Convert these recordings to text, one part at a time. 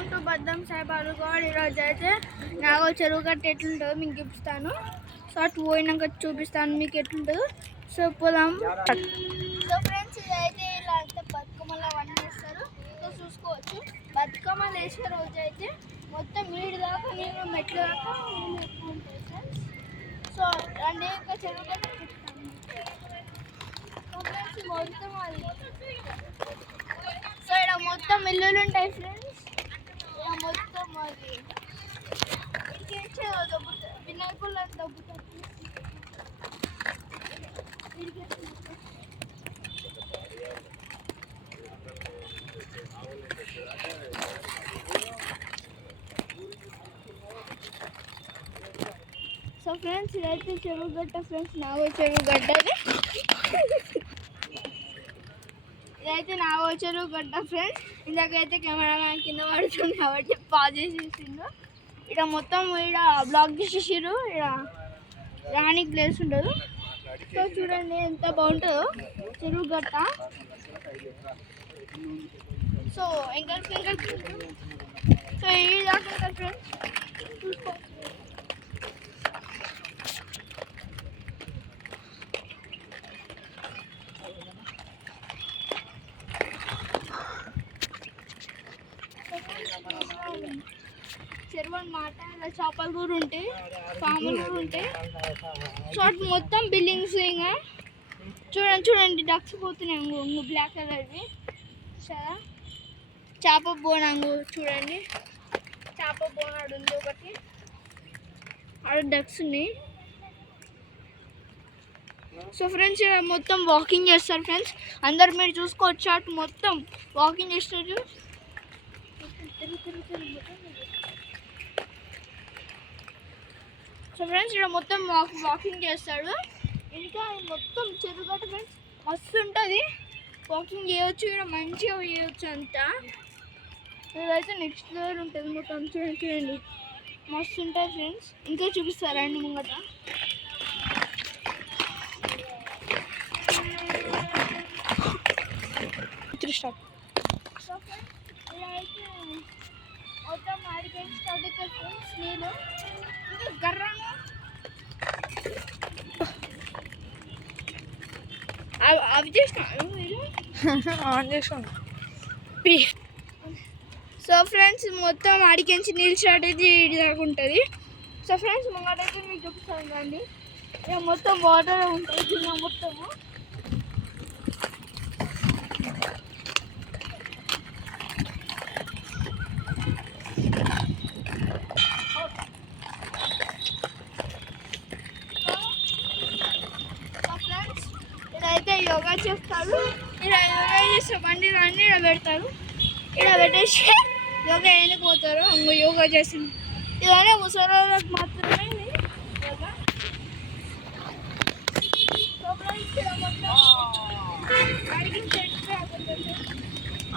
Welcome to Baddam Saibabu god. ఈరోజు అయితే నాగో చెరువు గట్ట ఎట్లుంటుందో మీకు చూపిస్తాను. సో అటు పోయినాక చూపిస్తాను మీకు ఎట్లుంటుందో. సో పోదాం. సో ఫ్రెండ్స్ ఇదైతే ఇలా అయితే బతుకమ్మలో అవన్నీ వేస్తారు. సో చూసుకోవచ్చు బతుకమ్మలు వేసే రోజు అయితే మొత్తం వీడి దాకా నీళ్ళు మెట్ల దాకా నీళ్ళు ఎక్కువ ఉంటాయి ఫ్రెండ్స్. సో రండి ఇంకా చెరువు గట్ట చూపిస్తాను. సో ఫ్రెండ్స్ మొత్తం అది సో ఇక్కడ మొత్తం ఇల్లులు ఉంటాయి ఫ్రెండ్స్. ఇక్కడ మొత్తం అది ఇంకేంచే దొబ్బుతారు, వినాయకులను దొబ్బుతారు. సో ఫ్రెండ్స్ ఇదైతే చెరువు గట్ట ఫ్రెండ్స్, నాగో చెరువు గడ్డ. ఇదైతే నాగో చెరువు గడ్డ ఫ్రెండ్స్. ఇందాకైతే కెమెరామ్యాన్ కింద పడుతుంది కాబట్టి పాజ్ చేసేసిండు. ఇక్కడ మొత్తం ఇక్కడ బ్లాక్ చేసేసారు. ఇక్కడ రానికి ప్లేస్ ఉండదు. సో చూడండి ఎంత బాగుంటుందో చెరువు గట్ట. సో ఇంకా సో ఈ దాకా ఫ్రెండ్స్ చూసుకో. చెరువు అన్నమాట. ఇలా చేపలు కూడా ఉంటాయి, పాములు కూడా ఉంటాయి. సో అటు మొత్తం బిల్డింగ్స్. ఇంకా చూడండి డక్స్ పోతున్నాయి బ్లాక్ కలర్వి. సరే చేప బోనంగు చూడండి, చేప బోనాడు ఉంది ఒకటి. అక్కడ డక్స్ ఉన్నాయి. సో ఫ్రెండ్స్ ఇక్కడ మొత్తం వాకింగ్ చేస్తారు ఫ్రెండ్స్. అందరు మీరు చూసుకోవచ్చు అటు మొత్తం వాకింగ్ చేస్తారు. సో ఫ్రెండ్స్ ఇక్కడ మొత్తం వాకింగ్ చేస్తాడు. ఇంకా మొత్తం చెరువుగట్ట ఫ్రెండ్స్ మస్తు ఉంటుంది. వాకింగ్ చేయొచ్చు, ఇక్కడ మంచిగా చేయొచ్చు అంతా. ఇదైతే నెక్స్ట్ లెవెల్ ఉంటుంది మొత్తం. చూడండి మస్తు ఉంటుంది ఫ్రెండ్స్. ఇంకా చూపిస్తారండి ముంగట. ఇదైతే మొత్తం అడిగేసి చదువుతారు ఫ్రెండ్స్. నేను గర్రంగా అవి చేసినాను మీరు ఆన్ చేసాను. సో ఫ్రెండ్స్ మొత్తం అడిగించి నీళ్ళు స్టార్ట్ అయితే ఇలాగా ఉంటుంది. సో ఫ్రెండ్స్ ముంగటైతే మీకు చూపిస్తాను కండి. ఇక మొత్తం వాటర్ ఉంటుంది కింద మొత్తము. అయితే యోగా చేస్తారు. ఇలా యోగా చేస్తే బండి అన్నీ ఇలా పెడతారు. ఇలా పెట్టేసి యోగా వెళ్ళిపోతారు. అంగో యోగా చేసింది. ఇవన్నీ ముసలోళ్ళకి మాత్రమే యోగా.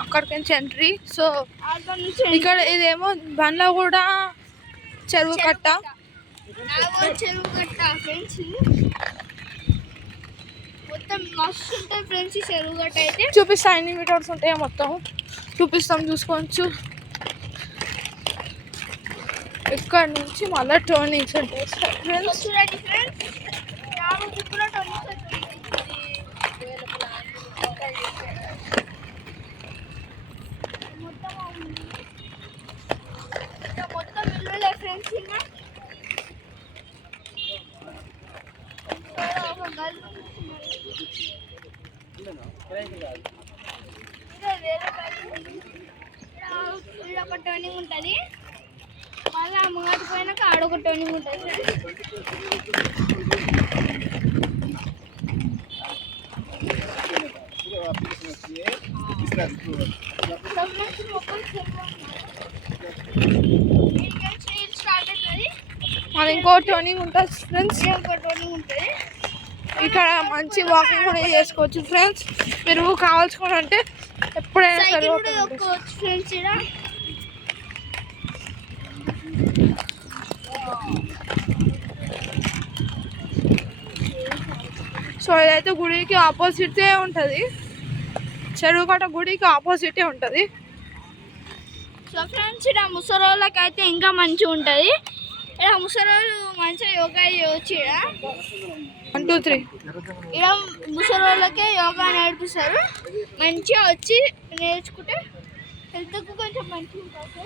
అక్కడికి ఎంట్రీ. సో ఇక్కడ ఇదేమో బండ్ల కూడా చెరువు కట్ట, చెరువు కట్ట ఫ్రెండ్స్. మొత్తం మస్తు ఉంటుంది ఫ్రెండ్స్ ఈ చెరువు గట్ట అయితే. చూపిస్తా ఎన్ని మీటర్స్ ఉంటాయో మొత్తం చూపిస్తాం, చూసుకోవచ్చు. ఇక్కడ నుంచి మళ్ళీ టర్నింగ్స్ ఉంటాయి ఫ్రెండ్స్. చూడండి ఫ్రెండ్స్ కూడా మొత్తం ఇల్లులే ఫ్రెండ్స్. ఇంకా ఒక గల్ ఒక టర్నింగ్ ఉంటుంది. మళ్ళీ ముంగటి పోయినాక ఆడొక టర్నింగ్ ఉంటుంది. స్టార్ట్ అవుతుంది. మళ్ళీ ఇంకో టర్నింగ్ ఉంటుంది ఫ్రెండ్స్. ఇంకో టర్నింగ్ ఉంటుంది. ఇక్కడ మంచి వాకింగ్ కూడా చేసుకోవచ్చు ఫ్రెండ్స్. మీరు కావాల్సుకుంటే ఎప్పుడైనా సరే ఫ్రెండ్స్. సో ఇదైతే గుడికి ఆపోజిటే ఉంటుంది. చెరువు కట్ట గుడికి ఆపోజిటే ఉంటుంది. సో ఫ్రెండ్స్ ఇక్కడ ముసలోళ్ళకి అయితే ఇంకా మంచిగా ఉంటుంది. ఇక్కడ ముసలోళ్ళు మంచిగా యోగా చేయవచ్చు. ఇక్కడ 1 2 3 ఇక్కడ ముసలోళ్ళకే యోగా నేర్పిస్తారు. మంచిగా వచ్చి నేర్చుకుంటే హెల్త్కు కొంచెం మంచిగా ఉంటుంది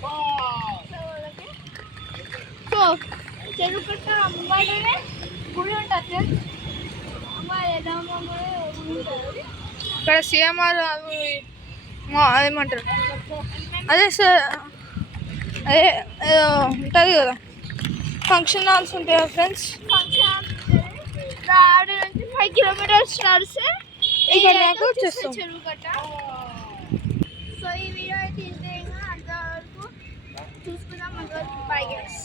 ముసలోళ్ళకి. సో చెరువు కట్ట అమ్మగానే గుడి ఉంటుంది ఫ్రెండ్స్. అమ్మ ఎల్లమ్మ గుడి ఉంటుంది. ఇక్కడ సిఎంఆర్ అదేమంటారు అదే సార్ అదే ఉంటుంది కదా ఫంక్షన్ హాల్స్ ఉంటాయి కదా ఫ్రెండ్స్. ఆడ నుంచి 5 కిలోమీటర్స్ నడిస్తే ఇక్కడ దాకా వచ్చేస్తాం. చెరువు కట్ట. సో ఈ వీడియో అయితే ఇంతే. అంతవరకు చూసుకుందాం. అంతవరకు బై గైస్.